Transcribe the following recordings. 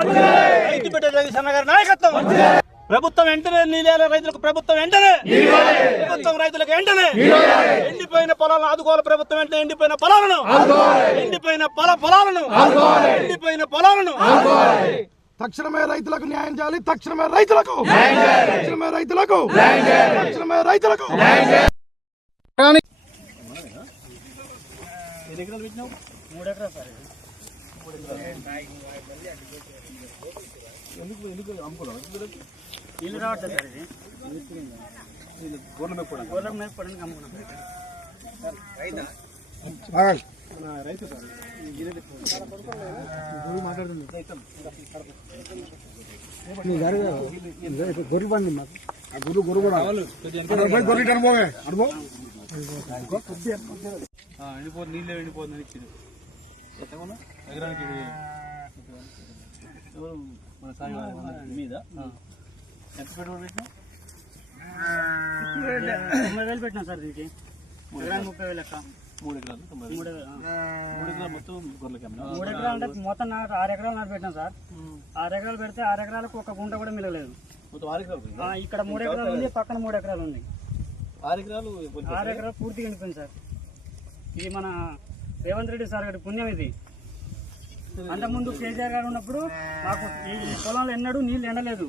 రైతు బిడ్డ జగదీశ్ అన్న గారి నాయకత్వం. ప్రభుత్వం వెంటనే నీళ్ళ రైతులకు, ప్రభుత్వం వెంటనే ప్రభుత్వం రైతులకు వెంటనే ఎండిపోయిన పొలాలను ఆదుకోవాలి. ప్రభుత్వం వెంటనే ఎండిపోయిన పొలాలను తక్షణమే రైతులకు న్యాయం చేయాలి. తక్షణమే రైతులకు నీళ్ళు రావట్లేదు సార్. ఇది గొర్రెలు మేపుకోవడానికి అమ్ముకున్నాం. రైతు సార్ మాట్లాడుతుంది. గొర్రెలు బండి మాకు గొర్రె కూడా ఎండిపోతుంది. నీళ్ళు ఎండిపోతుందని ఇచ్చింది ఎకరానికి మన సాగు మీద ఎంత పెట్టుబడి పెట్టినా 90,000 పెట్టినా సార్. దీనికి ఎకరానికి 30,000 లెక్క. 3 ఎకరాలు 3 ఎకరాలు మొత్తం గొర్రెలకి 3 ఎకరాలు అంటే మొత్తం 6 ఎకరాలు నాటు పెట్టినాం సార్. 6 ఎకరాలు పెడితే 6 ఎకరాలకు ఒక గుంట కూడా మిగలేదు. ఇక్కడ 3 ఎకరాలు ఉంది, పక్కన 3 ఎకరాలు ఉంది. 6 ఎకరాలు పూర్తిగా ఎండిపోయింది సార్. ఇది మన రేవంత్ రెడ్డి సార్ గారి పుణ్యం. ఇది అంతకుముందు కేసీఆర్ గారు ఉన్నప్పుడు మాకు ఈ పొలంలో ఎన్నడూ నీళ్ళు ఎండలేదు.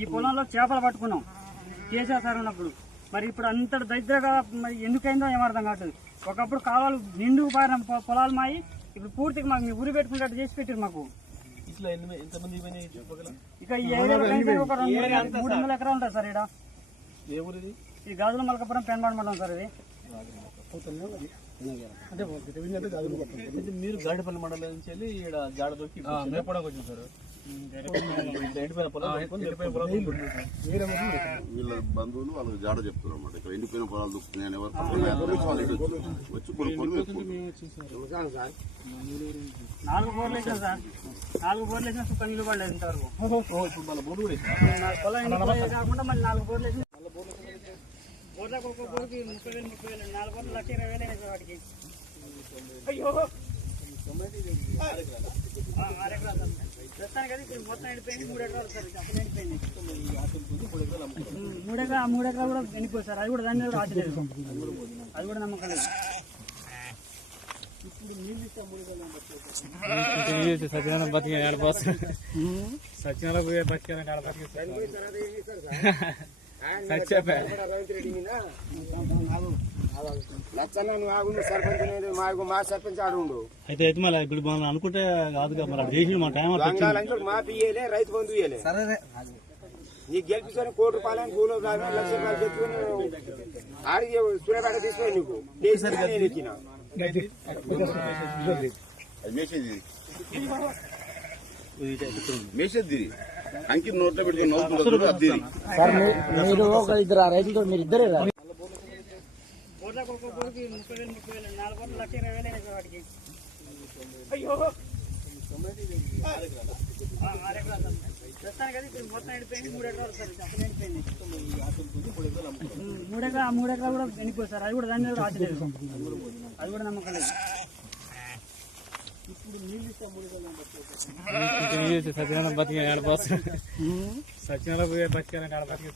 ఈ పొలంలో చేపలు పట్టుకున్నాం కేసీఆర్ సార్ ఉన్నప్పుడు. మరి ఇప్పుడు అంత దరిద్రంగా మరి ఎందుకైందో ఏమర్థం కావట్లేదు. ఒకప్పుడు కాలాలు నిండు పారిన పొలాలు మాయి ఇప్పుడు పూర్తిగా మాకు మీ ఊరి పెట్టుకున్నట్టు చేసి పెట్టారు మాకు. ఇక ఈ ఏరియాలో ఒక 200-300 ఎకరాలు ఉంటుంది సార్. ఇక్కడ ఈ గాజుల మలకపురం పెన్బాడ్ మండలం సార్. ఇది మీరు గాడిపల్లి మండలం నుంచి వెళ్ళి ఇక్కడ జాడ దొరికి మేపడానికి వచ్చింది సార్. వీళ్ళ బంధువులు వాళ్ళకి జాడ చెప్తున్నారు అన్నమాట. ఇక్కడ ఎండిపోయిన పొలాలు దుక్కుతున్నాయని ఎవరు వచ్చి కొనుక్కొని 4 బోర్లు వేసాం సార్. 4 బోర్లు వేసినా సుఖ నీళ్ళు పడలేదు ఇంతవరకు. పొలం కాకుండా మళ్ళీ 4 బోర్లు వేసిన బోర్లకు ఒక్క బోర్కి 30,000 4 బోర్లు 1,20,000 అయినా వాటికి. అయ్యో 6 ఎకరాలు ప్రస్తుతానికి అది మొత్తం ఎండిపోయింది. 3 ఎకరాలు సార్. అసలు ఎండిపోయింది 3 ఎకరాలు కూడా ఎండిపోయి సార్. అది కూడా దాని మీద ఆశలేదు. అది కూడా నమ్మకం లేదు. ఇప్పుడు నీళ్ళు ఇస్తాం 3 సత్యనారాయణ బతికి సత్యనారాయణ పోయే బతికి మా సర్పంచ్ ఆడుండు అయితే మళ్ళీ ఇప్పుడు మనం అనుకుంటే కాదు మరి చేసి మా టైం మా పియ్యలే రైతు బంధు ఇయ్యలే. నీకు గెలిపించుకొని ₹1 కోటి పూలు ₹1,00,000 తెచ్చుకొని ఆడికి సూర్యపేట తీసుకొని నీకు ఎక్కిన మేసేది అంకిత నోట్లో పెట్టుకుని నవ్వుతుంది. మీరు ఒక 2 రైతులతో మీరు ఇద్దరే బోర్లకు ఒక్క బోర్కి 30,000 4 బోర్లు 1,20,000 అయినా వాటికి. అయ్యో 6 ఎకరాలు ప్రస్తుతానికి అది మొత్తం ఎండిపోయింది. 3 ఎకరాలు సార్. అసలు ఎండిపోయింది 3 ఎకరాలు కూడా ఎండిపోయి సార్. అది కూడా దాని మీద ఆశలేదు. అది కూడా నమ్మకం లేదు. ఇప్పుడు నీళ్ళు ఇస్తాం 3 సత్యనారాయణ బతికి సత్యనారాయణ పోయే బతికాలని ఆడ బతికి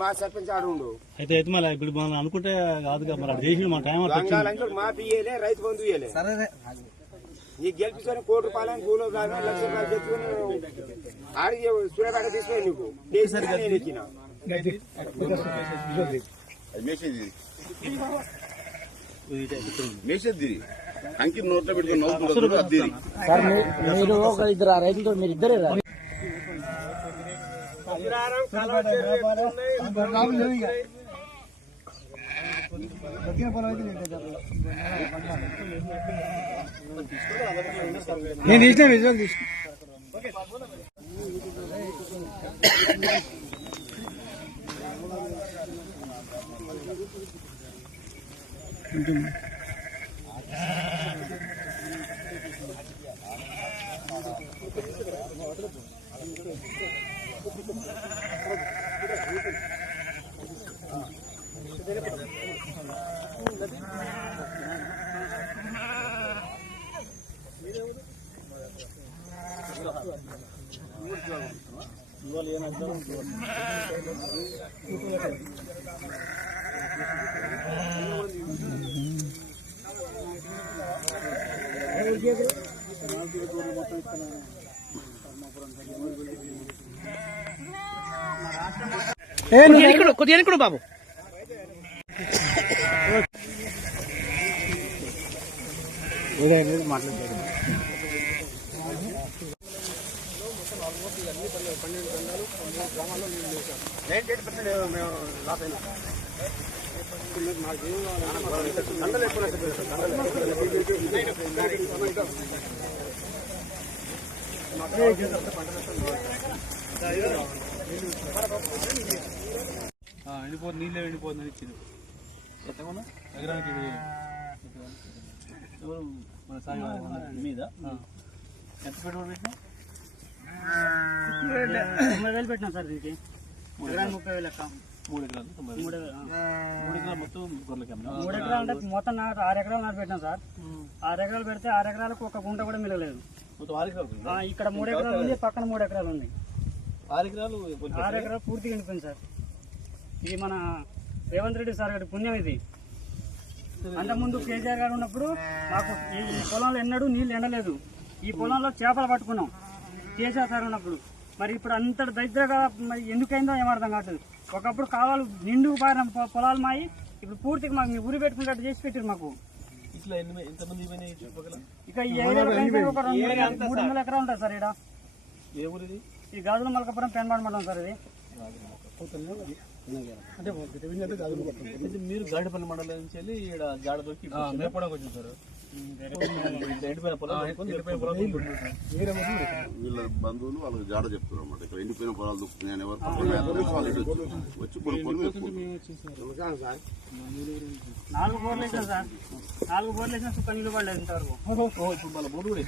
మా సర్పంచ్ ఆడుండు అయితే మళ్ళీ ఇప్పుడు మనం అనుకుంటే కాదు మరి చేసి మా టైం మా పియ్యలే రైతు బంధు ఇయ్యలే. నీకు గెలిపించుకొని ₹1 కోటి పూలు ₹1,00,000 తెచ్చుకొని ఆడికి సూర్యపేట తీసుకొని నీకు ఎక్కిన మేసేది అంకిత నోట్లో పెట్టుకుని నవ్వుతుంది. మీరు ఒక 2 రైతులతో మీరు ఇద్దరే నేను తీసిన విజువల్ తీసుకు కొద్దిగా ఎక్కడ బాబు మాట్లాడతారు. ఎండిపోతుంది, నీళ్ళే ఎండిపోతుందని ఇచ్చింది. ఎత్తకుండా ఎకరానికి ఎవరు మన సాయి మీద ఎంత పెట్టుబడి పెట్టినా 90,000 పెట్టినాం సార్ దీనికి. ఎకరానికి 30,000 లెక్క. 3 ఎకరాలు 90,000. 3 ఎకరాలు మొత్తం గొర్రెలకి అమ్మినా. 3 ఎకరాలు అంటే మొత్తం 6 ఎకరాలు నాటు పెట్టినాం సార్. 6 ఎకరాలు పెడితే 6 ఎకరాలకు ఒక గుంట కూడా మిగలేదు. మొత్తం 6 ఎకరాలు పోయిందా? ఇక్కడ 3 ఎకరాలు ఉంది, పక్కన 3 ఎకరాలు ఉంది. 6 ఎకరాలు 6 ఎకరాలు పూర్తిగా ఎండిపోయింది సార్. ఇది మన రేవంత్ రెడ్డి సార్ గారి పుణ్యం ఇది. అంతకుముందు కేసీఆర్ గారు ఉన్నప్పుడు మాకు ఈ పొలంలో ఎన్నడూ నీళ్ళు ఎండలేదు. ఈ పొలంలో చేపలు పట్టుకున్నాం కేసీఆర్ సార్ ఉన్నప్పుడు. మరి ఇప్పుడు అంత దరిద్రగా మరి ఎందుకైందో ఏమర్థం కావట్లేదు. ఒకప్పుడు కావాలి నిండు పారిన పొలాలు మాయి ఇప్పుడు పూర్తిగా మాకు మీ ఊరి పెట్టుకున్నట్టు చేసి పెట్టారు మాకు. ఇట్లా ఎంతమంది చుట్టుపక్కల ఇక ఈ ఏరియాలో కనుక ఒక 300 ఎకరాలు ఉంటుంది సార్. ఇక్కడ ఏ ఊరు ఇది? ఈ గాజుల మలకపురం పెన్బాడ్ మండలం సార్. ఇది అంటే మీరు గాడిపల్లి మండలం నుంచి వెళ్ళి ఇక్కడ జాడ దొరికి మేపడానికి వచ్చింది సార్. ఎండిపోయిన పొలం వీళ్ళ బంధువులు వాళ్ళకి జాడ చెప్తారు అన్నమాట. ఇక్కడ ఎండిపోయిన పొలాలు దుక్కుతున్నాయని ఎవరు వచ్చి కొనుక్కొని సార్ 4 బోర్లు వేసాం సార్. 4 బోర్లు వేసినా సుఖ నీళ్ళు పడలేదు ఇంతవరకు. ఇప్పుడు మళ్ళీ బోర్డు కూడా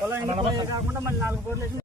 పొలం కాకుండా మళ్ళీ 4 బోర్లు వేసి